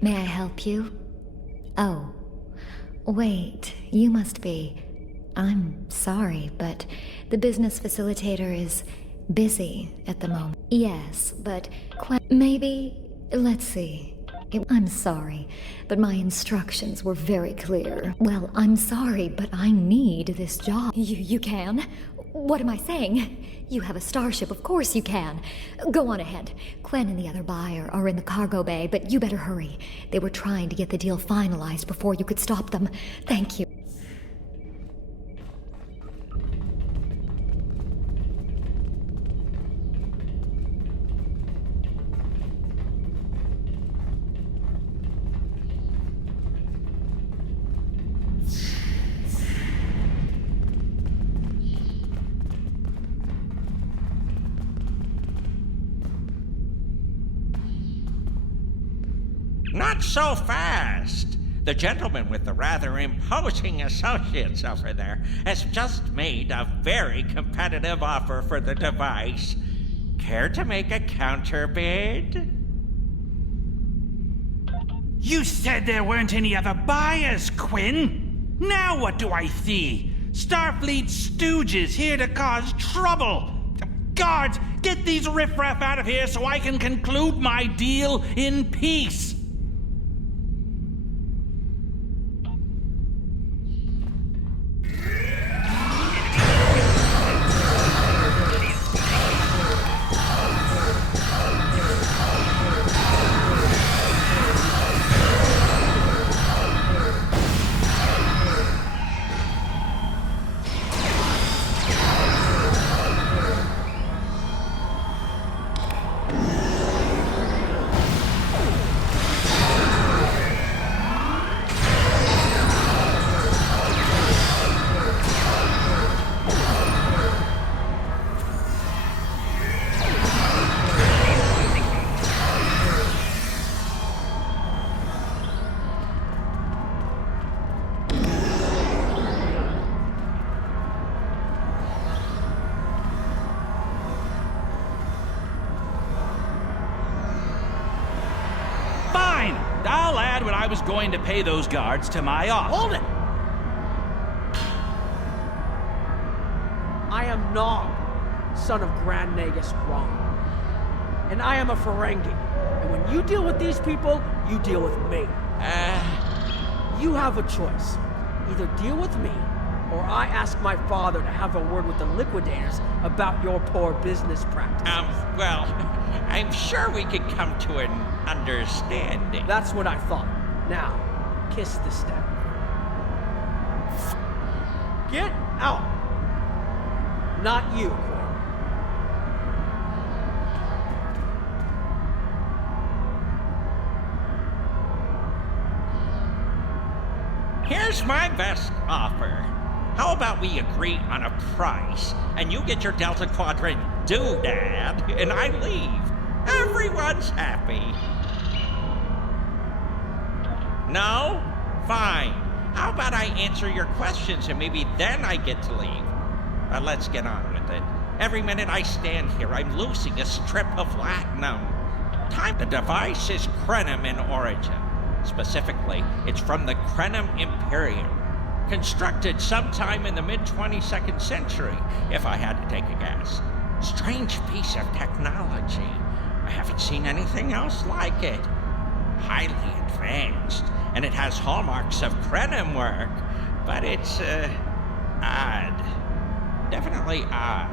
May I help you? Oh. Wait, you must be... I'm sorry, but the business facilitator is busy at the moment. Yes, but maybe... Let's see. I'm sorry, but my instructions were very clear. Well, I'm sorry, but I need this job. You can? What am I saying? You have a starship, of course you can. Go on ahead. Quen and the other buyer are in the cargo bay, but you better hurry. They were trying to get the deal finalized before you could stop them. Thank you. Not so fast! The gentleman with the rather imposing associates over there has just made a very competitive offer for the device. Care to make a counterbid? You said there weren't any other buyers, Quinn. Now what do I see? Starfleet stooges here to cause trouble. Guards, get these riffraff out of here so I can conclude my deal in peace. I'll add what I was going to pay those guards to my offer. Hold it! I am Nog, son of Grand Nagus Rom. And I am a Ferengi. And when you deal with these people, you deal with me. You have a choice. Either deal with me, or I ask my father to have a word with the liquidators about your poor business practices. Well, I'm sure we could come to an understanding. That's what I thought. Now, kiss the staff. Get out! Not you, Quinn. Here's my best offer. How about we agree on a price, and you get your Delta Quadrant doodad, and I leave. Everyone's happy. No? Fine. How about I answer your questions, and maybe then I get to leave? But let's get on with it. Every minute I stand here, I'm losing a strip of latinum. The device is Krenim in origin. Specifically, it's from the Krenim Imperium. Constructed sometime in the mid-22nd century, if I had to take a guess. Strange piece of technology. I haven't seen anything else like it. Highly advanced, and it has hallmarks of Krenim work, but it's, odd. Definitely odd.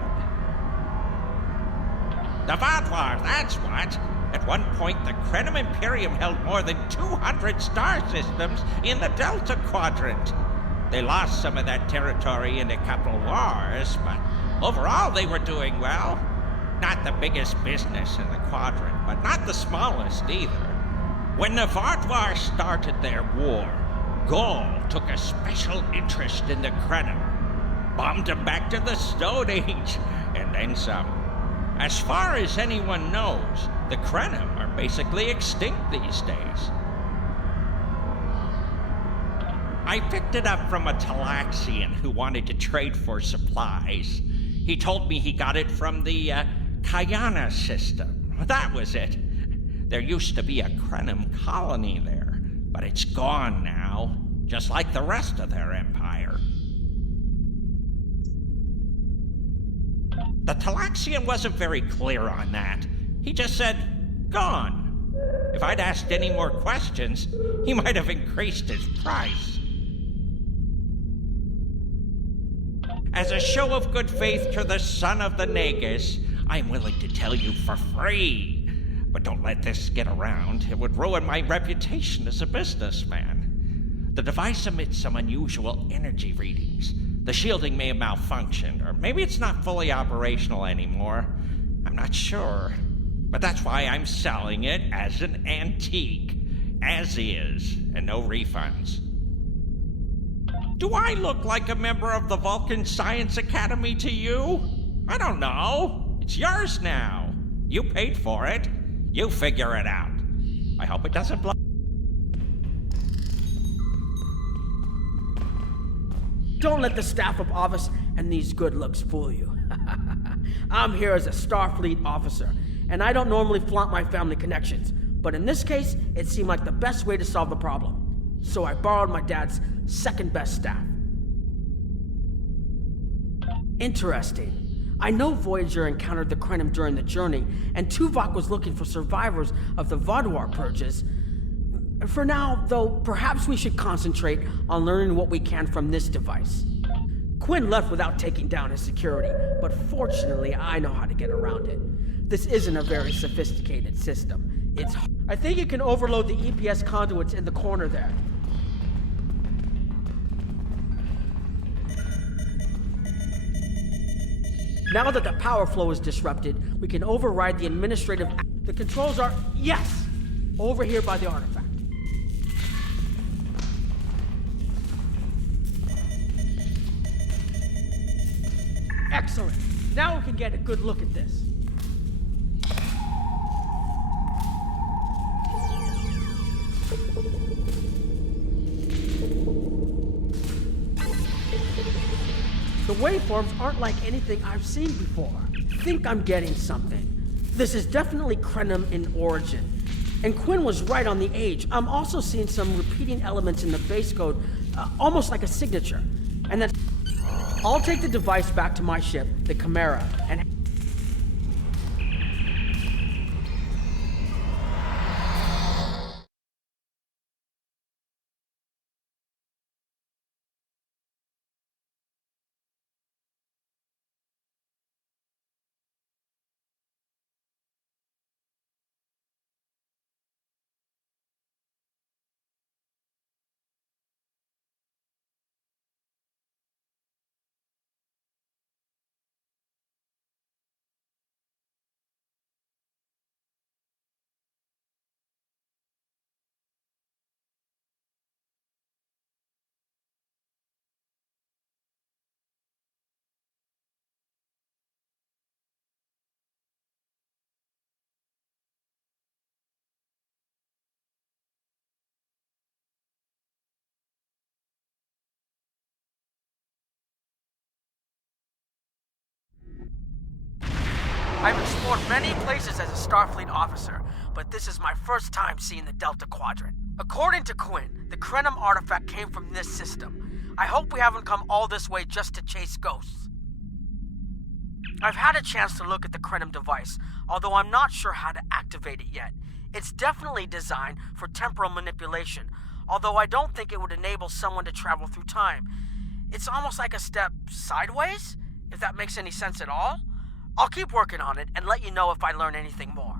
The Vatlar, that's what! At one point, the Krenim Imperium held more than 200 star systems in the Delta Quadrant. They lost some of that territory in a couple wars, but overall they were doing well. Not the biggest business in the quadrant, but not the smallest either. When the Vatlar started their war, Gol took a special interest in the Krenim. Bombed them back to the Stone Age, and then some. As far as anyone knows, the Krenim are basically extinct these days. I picked it up from a Talaxian who wanted to trade for supplies. He told me he got it from the Kayana system. That was it. There used to be a Krenim colony there, but it's gone now, just like the rest of their empire. The Talaxian wasn't very clear on that. He just said, gone. If I'd asked any more questions, he might have increased his price. As a show of good faith to the son of the Nagus, I'm willing to tell you for free. But don't let this get around. It would ruin my reputation as a businessman. The device emits some unusual energy readings. The shielding may have malfunctioned, or maybe it's not fully operational anymore. I'm not sure. But that's why I'm selling it as an antique. As is, and no refunds. Do I look like a member of the Vulcan Science Academy to you? I don't know. It's yours now. You paid for it. You figure it out. I hope it doesn't blow. Don't let the staff of office and these good looks fool you. I'm here as a Starfleet officer, and I don't normally flaunt my family connections, but in this case, it seemed like the best way to solve the problem. So I borrowed my dad's second best staff. Interesting. I know Voyager encountered the Krenim during the journey, and Tuvok was looking for survivors of the Vaadwaur purges. For now, though, perhaps we should concentrate on learning what we can from this device. Quinn left without taking down his security, but fortunately I know how to get around it. This isn't a very sophisticated system. I think you can overload the EPS conduits in the corner there. Now that the power flow is disrupted, we can override the administrative... The controls are... Yes! Over here by the artifact. Excellent. Now we can get a good look at this. The waveforms aren't like anything I've seen before. I think I'm getting something. This is definitely Krenim in origin. And Quinn was right on the age. I'm also seeing some repeating elements in the base code, almost like a signature. And then I'll take the device back to my ship, the Chimera, and... I've explored many places as a Starfleet officer, but this is my first time seeing the Delta Quadrant. According to Quinn, the Krenim artifact came from this system. I hope we haven't come all this way just to chase ghosts. I've had a chance to look at the Krenim device, although I'm not sure how to activate it yet. It's definitely designed for temporal manipulation, although I don't think it would enable someone to travel through time. It's almost like a step sideways, if that makes any sense at all. I'll keep working on it and let you know if I learn anything more.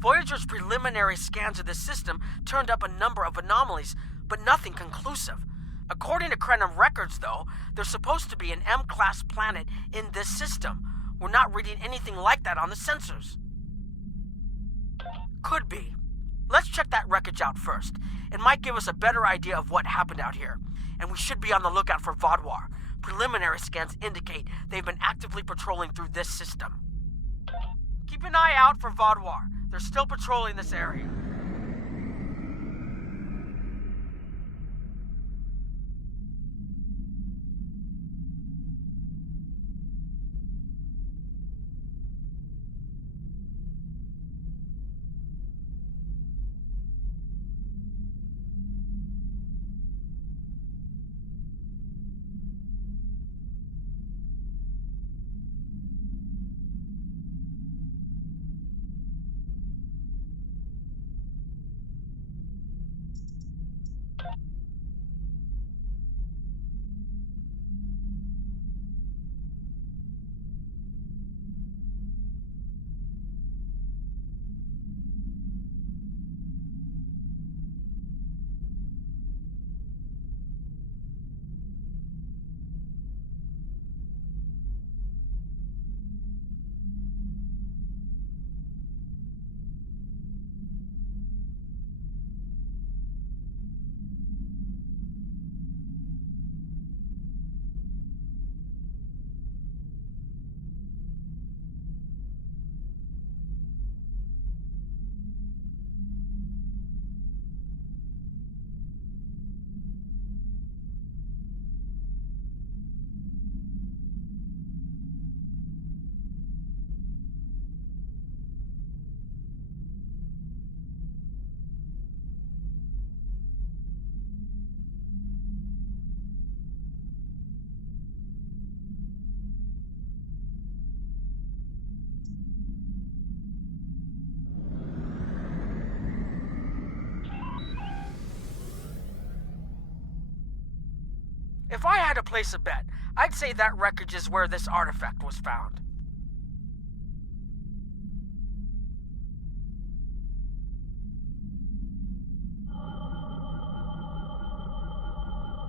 Voyager's preliminary scans of this system turned up a number of anomalies, but nothing conclusive. According to Krenim records, though, there's supposed to be an M-class planet in this system. We're not reading anything like that on the sensors. Could be. Let's check that wreckage out first. It might give us a better idea of what happened out here. And we should be on the lookout for Vaadwaur. Preliminary scans indicate they've been actively patrolling through this system. Keep an eye out for Vaadwaur. They're still patrolling this area. If I had to place a bet, I'd say that wreckage is where this artifact was found.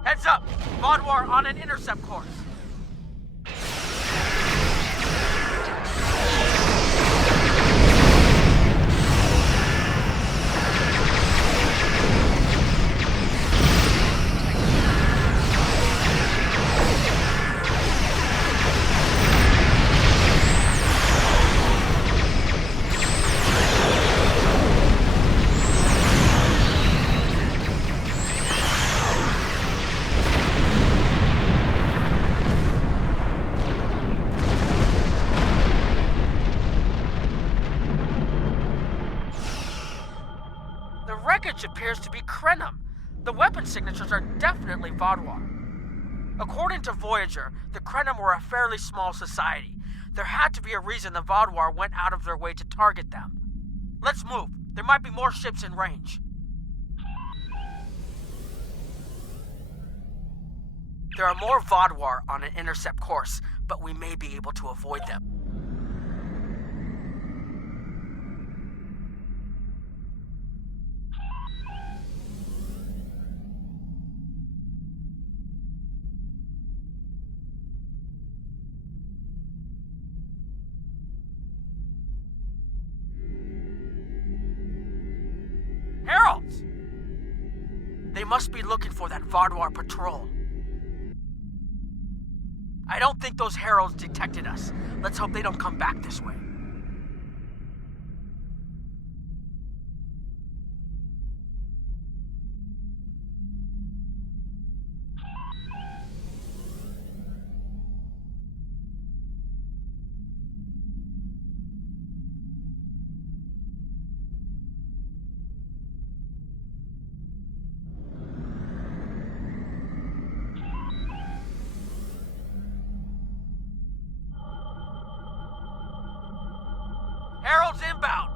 Heads up! Vaadwaur on an intercept course. Appears to be Krenim. The weapon signatures are definitely Vaadwaur. According to Voyager, the Krenim were a fairly small society. There had to be a reason the Vaadwaur went out of their way to target them. Let's move. There might be more ships in range. There are more Vaadwaur on an intercept course, but we may be able to avoid them. Heralds! They must be looking for that Vaadwaur patrol. I don't think those heralds detected us. Let's hope they don't come back this way. Herald's inbound!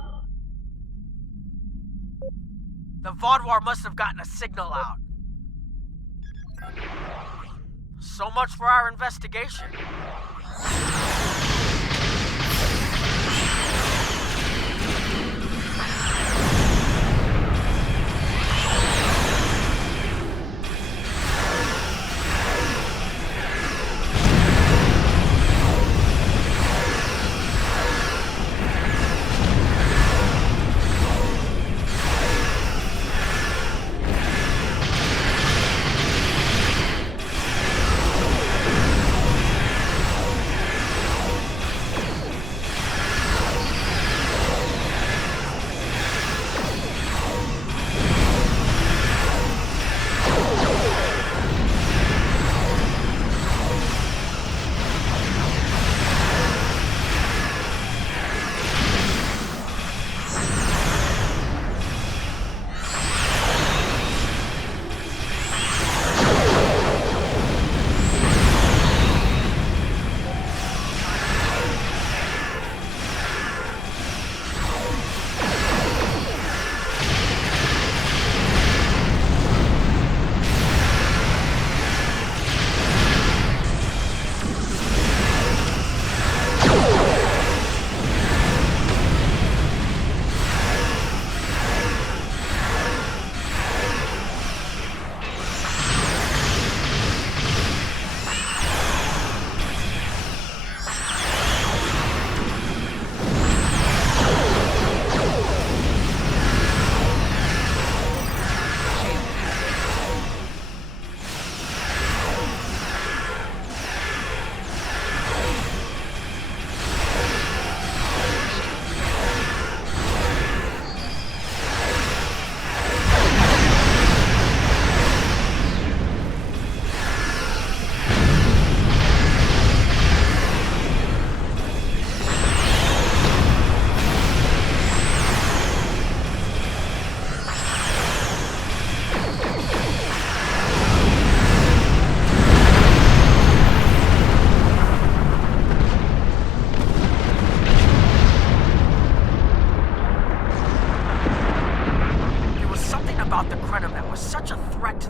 The Vaadwaur must have gotten a signal out. So much for our investigation.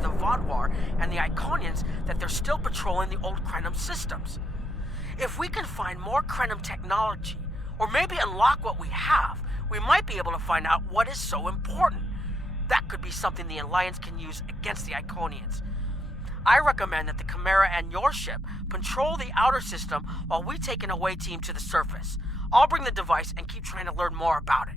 the Vodwar and the Iconians that they're still patrolling the old Krenim systems. If we can find more Krenim technology, or maybe unlock what we have, we might be able to find out what is so important. That could be something the Alliance can use against the Iconians. I recommend that the Chimera and your ship patrol the outer system while we take an away team to the surface. I'll bring the device and keep trying to learn more about it.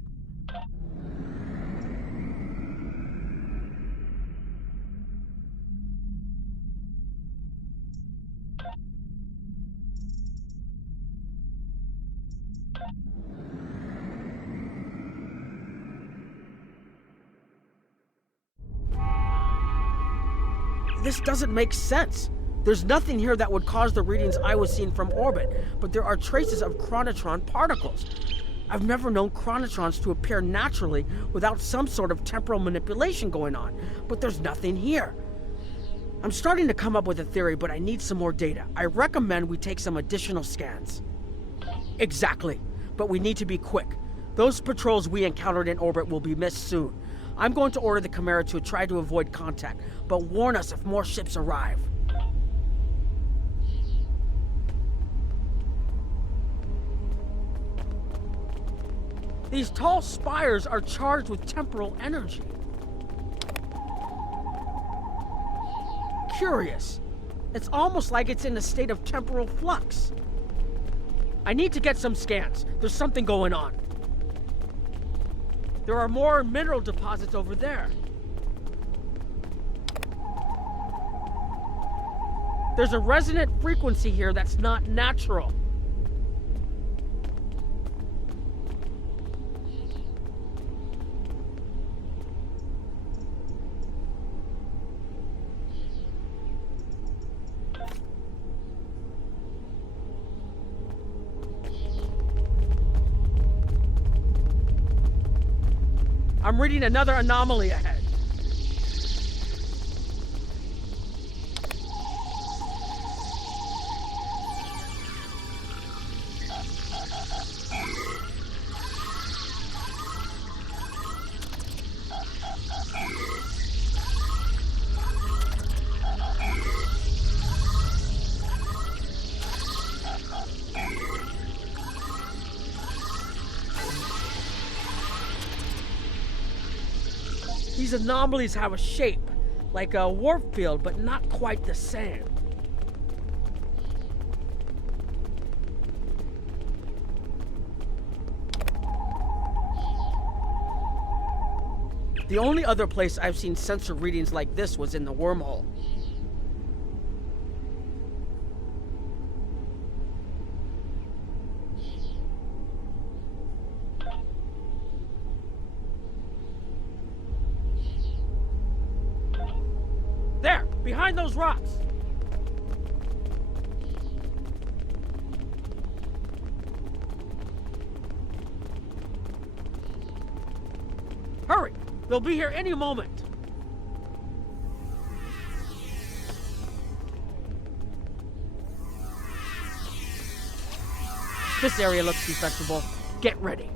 This doesn't make sense. There's nothing here that would cause the readings I was seeing from orbit, but there are traces of chronotron particles. I've never known chronotrons to appear naturally without some sort of temporal manipulation going on, but there's nothing here. I'm starting to come up with a theory, but I need some more data. I recommend we take some additional scans. Exactly, but we need to be quick. Those patrols we encountered in orbit will be missed soon. I'm going to order the Chimera to try to avoid contact, but warn us if more ships arrive. These tall spires are charged with temporal energy. Curious. It's almost like it's in a state of temporal flux. I need to get some scans. There's something going on. There are more mineral deposits over there. There's a resonant frequency here that's not natural. I'm reading another anomaly ahead. These anomalies have a shape, like a warp field, but not quite the same. The only other place I've seen sensor readings like this was in the wormhole. There, behind those rocks. Hurry, they'll be here any moment. This area looks defensible. Get ready.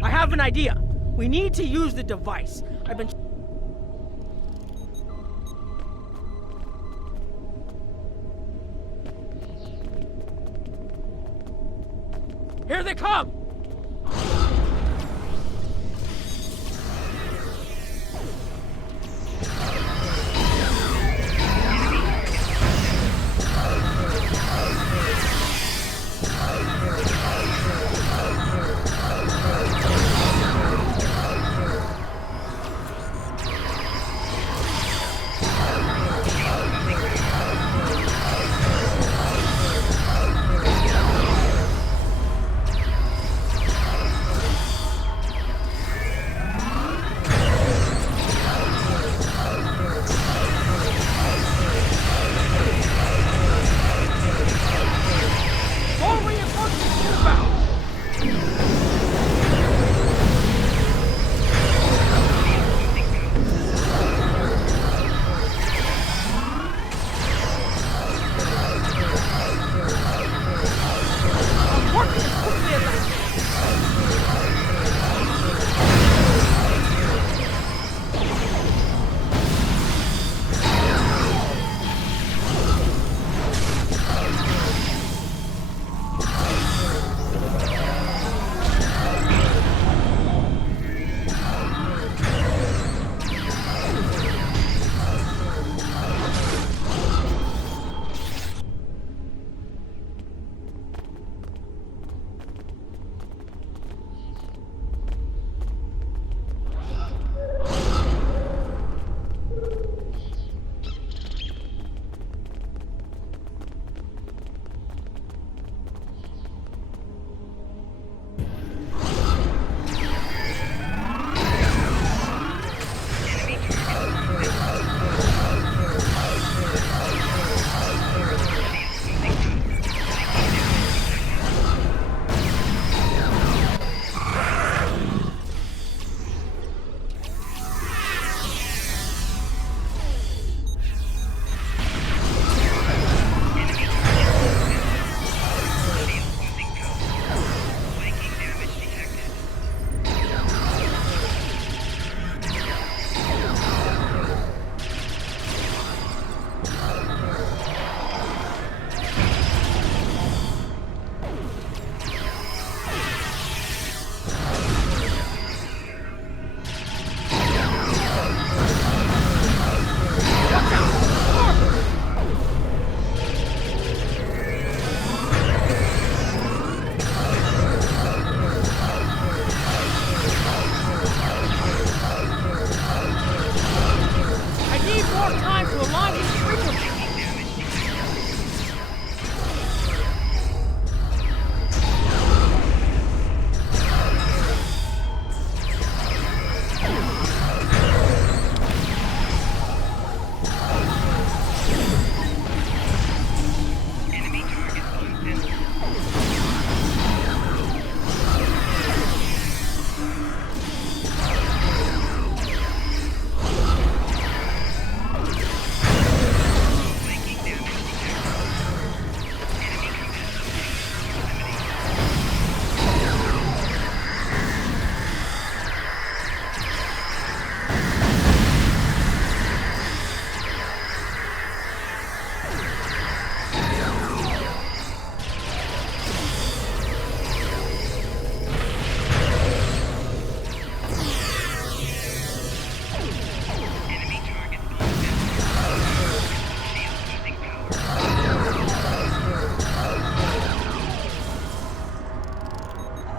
I have an idea. We need to use the device. I've been... Here they come!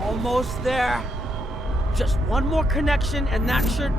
Almost there. Just one more connection and that should...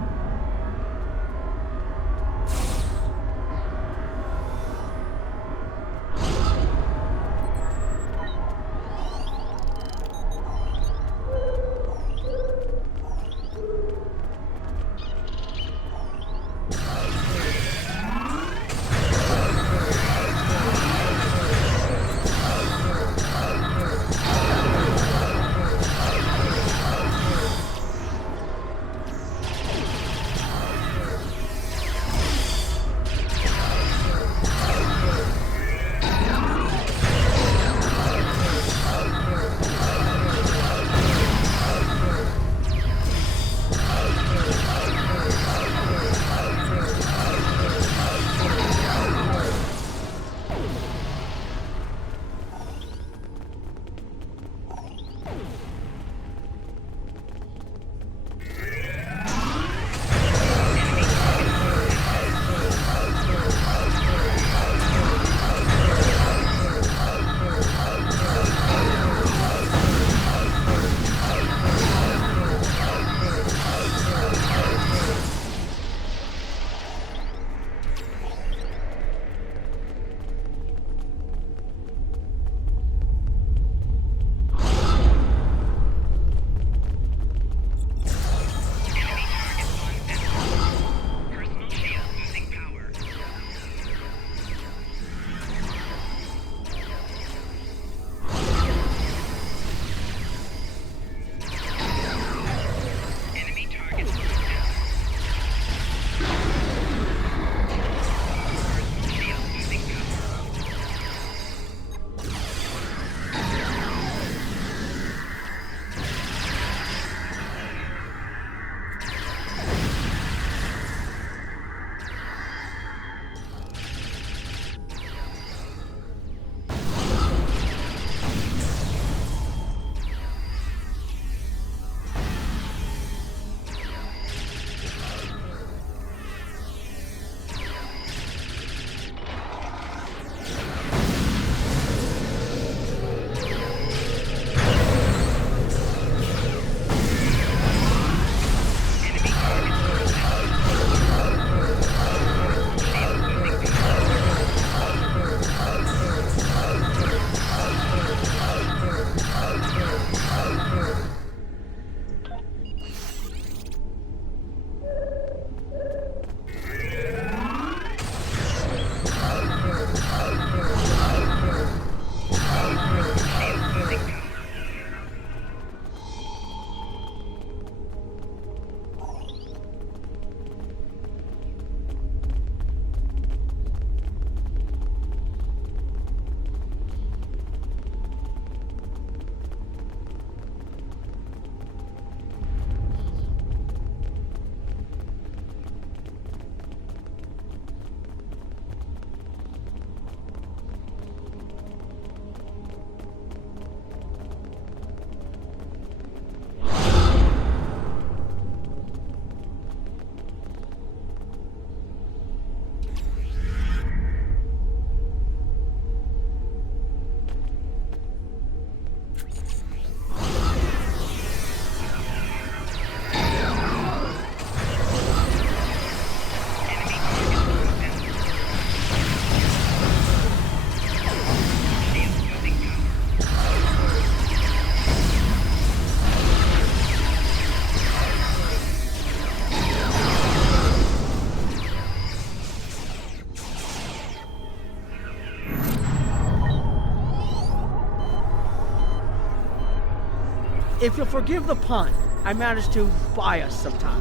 If you'll forgive the pun, I managed to buy us some time.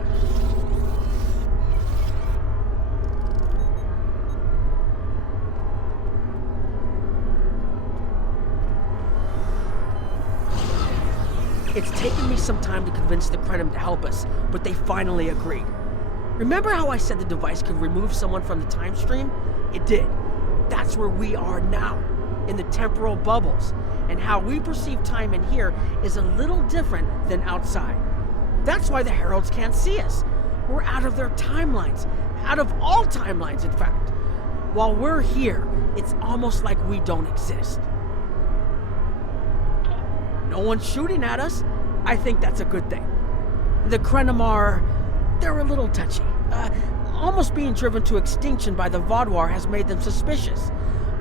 It's taken me some time to convince the Krenim to help us, but they finally agreed. Remember how I said the device could remove someone from the time stream? It did. That's where we are now, in the temporal bubbles, and how we perceive time in here is a little different than outside. That's why the Heralds can't see us. We're out of their timelines, out of all timelines, in fact. While we're here, it's almost like we don't exist. No one's shooting at us. I think that's a good thing. The Krenomar, they're a little touchy. Almost being driven to extinction by the Vaadwaur has made them suspicious.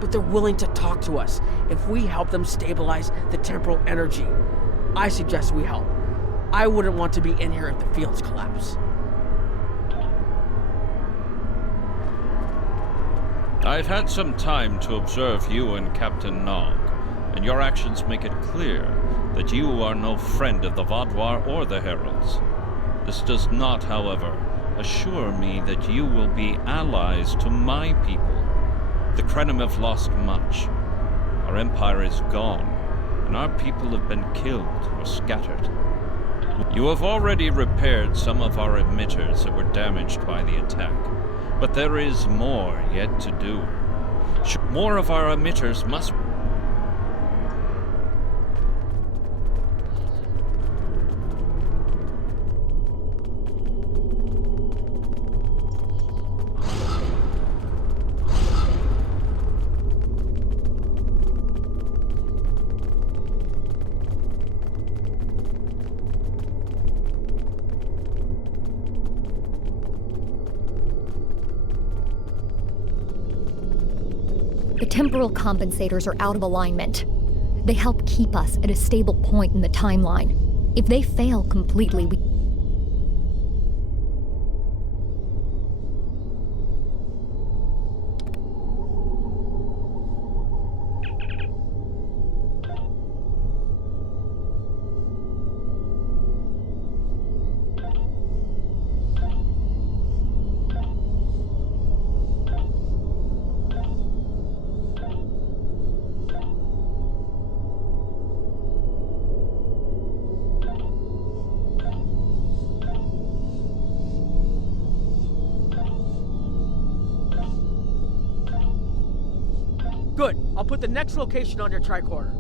But they're willing to talk to us if we help them stabilize the temporal energy. I suggest we help. I wouldn't want to be in here if the fields collapse. I've had some time to observe you and Captain Nog, and your actions make it clear that you are no friend of the Vaadwaur or the Heralds. This does not, however, assure me that you will be allies to my people. The Krenim have lost much. Our empire is gone, and our people have been killed or scattered. You have already repaired some of our emitters that were damaged by the attack, but there is more yet to do. More of our emitters must... The temporal compensators are out of alignment. They help keep us at a stable point in the timeline. If they fail completely, we... Good. I'll put the next location on your tricorder.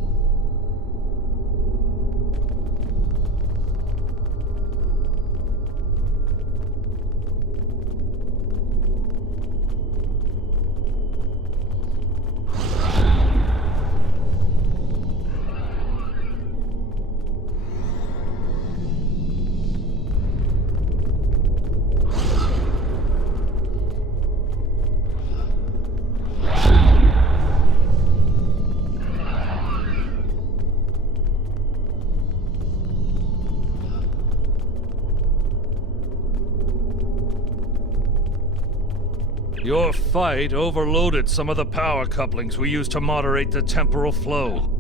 Your fight overloaded some of the power couplings we use to moderate the temporal flow.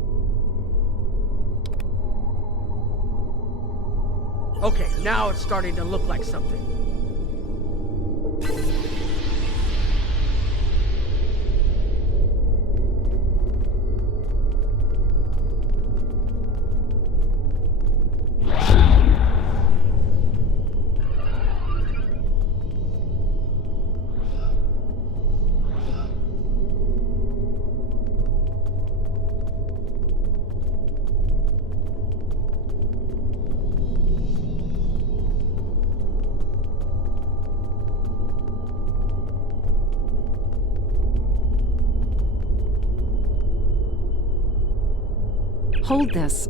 Okay, now it's starting to look like something. Hold this.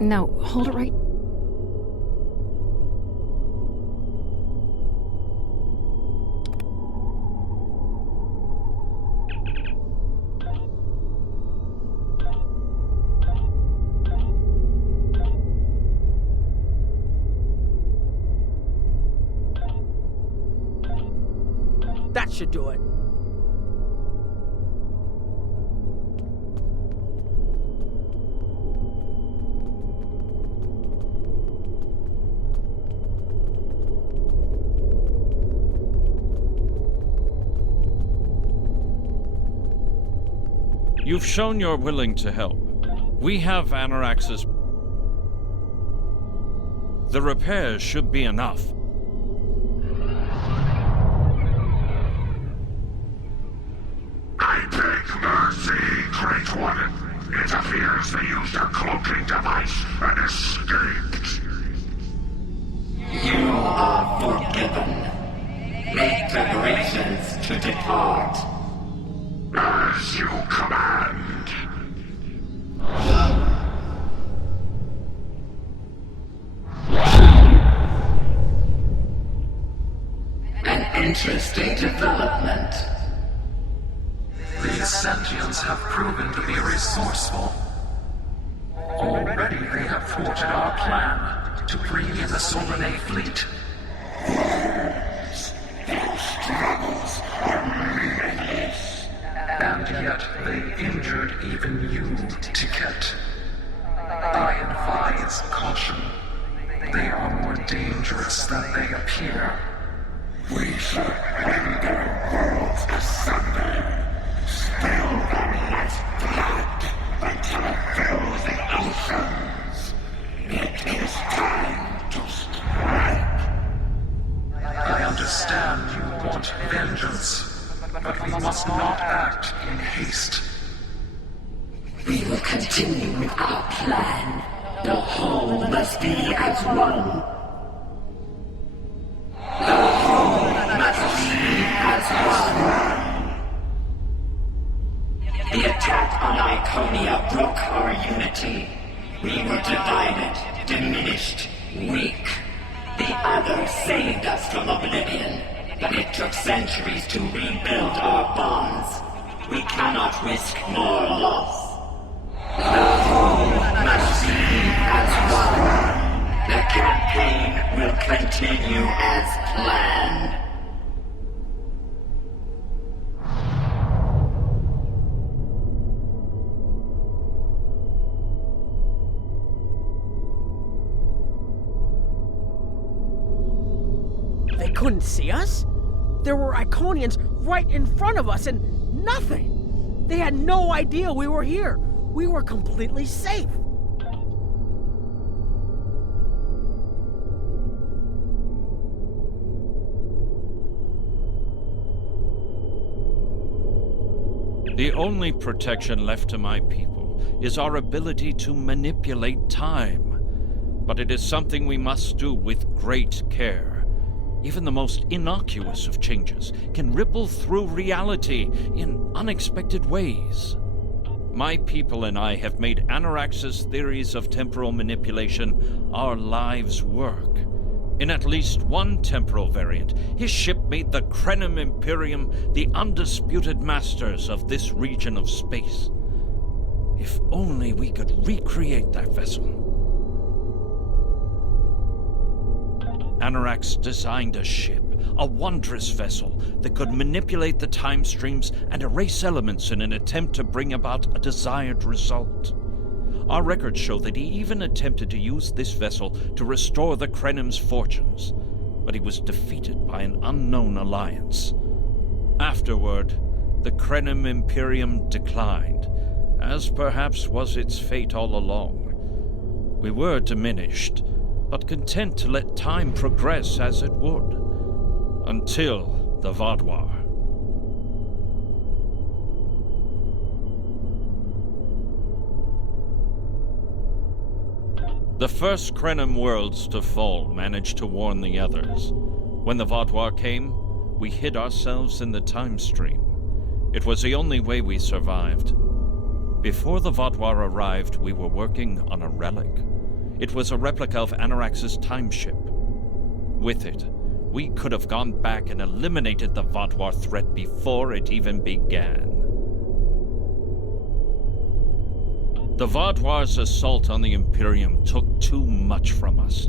No, hold it right... That should do it. You've shown you're willing to help. We have Anorax's... The repairs should be enough. I beg mercy, Great One. It appears they used a cloaking device and escaped. You are forgiven. Make preparations to depart. As you command. Interesting development. These sentients have proven to be resourceful. Already they have thwarted our plan to bring in the Solanae fleet. Their struggles are meaningless. And yet they injured even you, Ticket. I advise caution. They are more dangerous than they appear. We shall render worlds asunder. Spill them as blood until it fills the oceans. It is time to strike. I understand you want vengeance, but we must not act in haste. We will continue with our plan. The whole must be as one. The whole must be as one. The attack on Iconia broke our unity. We were divided, diminished, weak. The others saved us from oblivion, but it took centuries to rebuild our bonds. We cannot risk more loss. The whole must be as one. The campaign will continue as planned. They couldn't see us? There were Iconians right in front of us and nothing. They had no idea we were here. We were completely safe. The only protection left to my people is our ability to manipulate time. But it is something we must do with great care. Even the most innocuous of changes can ripple through reality in unexpected ways. My people and I have made Anarax's theories of temporal manipulation our lives' work. In at least one temporal variant, his ship made the Krenim Imperium the undisputed masters of this region of space. If only we could recreate that vessel. Anarax designed a ship, a wondrous vessel that could manipulate the time streams and erase elements in an attempt to bring about a desired result. Our records show that he even attempted to use this vessel to restore the Krenim's fortunes, but he was defeated by an unknown alliance. Afterward, the Krenim Imperium declined, as perhaps was its fate all along. We were diminished, but content to let time progress as it would, until the Vaadwaur. The first Krenim worlds to fall managed to warn the others. When the Vaadwaur came, we hid ourselves in the time stream. It was the only way we survived. Before the Vaadwaur arrived, we were working on a relic. It was a replica of Anarax's time ship. With it, we could have gone back and eliminated the Vaadwaur threat before it even began. The Vaadwaur's assault on the Imperium took too much from us.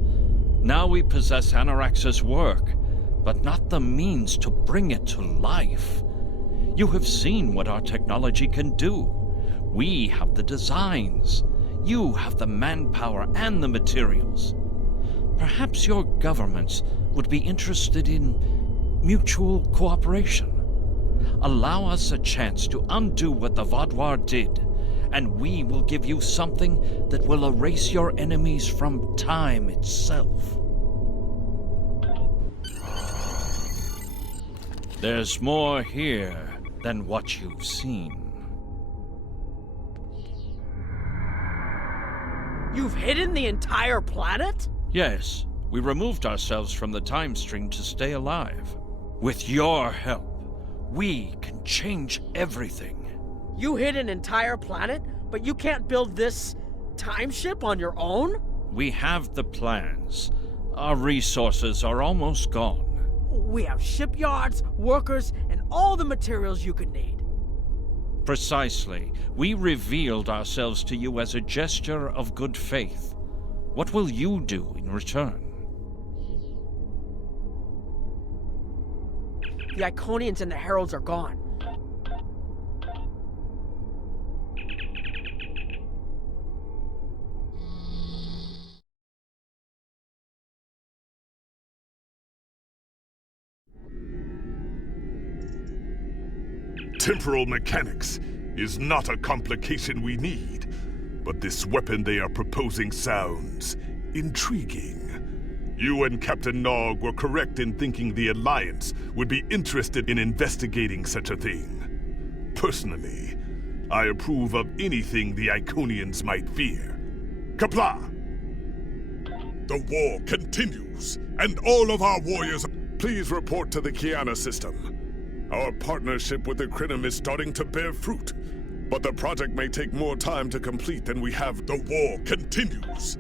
Now we possess Anarax's work, but not the means to bring it to life. You have seen what our technology can do. We have the designs. You have the manpower and the materials. Perhaps your governments would be interested in mutual cooperation. Allow us a chance to undo what the Vaadwaur did, and we will give you something that will erase your enemies from time itself. There's more here than what you've seen. You've hidden the entire planet? Yes, we removed ourselves from the time stream to stay alive. With your help, we can change everything. You hid an entire planet, but you can't build this time ship on your own? We have the plans. Our resources are almost gone. We have shipyards, workers, and all the materials you could need. Precisely. We revealed ourselves to you as a gesture of good faith. What will you do in return? The Iconians and the Heralds are gone. Temporal mechanics is not a complication we need, but this weapon they are proposing sounds intriguing. You and Captain Nog were correct in thinking the Alliance would be interested in investigating such a thing. Personally, I approve of anything the Iconians might fear. Qapla'! The war continues, and all of our warriors... Please report to the Kiana system. Our partnership with the Krenim is starting to bear fruit, but the project may take more time to complete than we have. The war continues.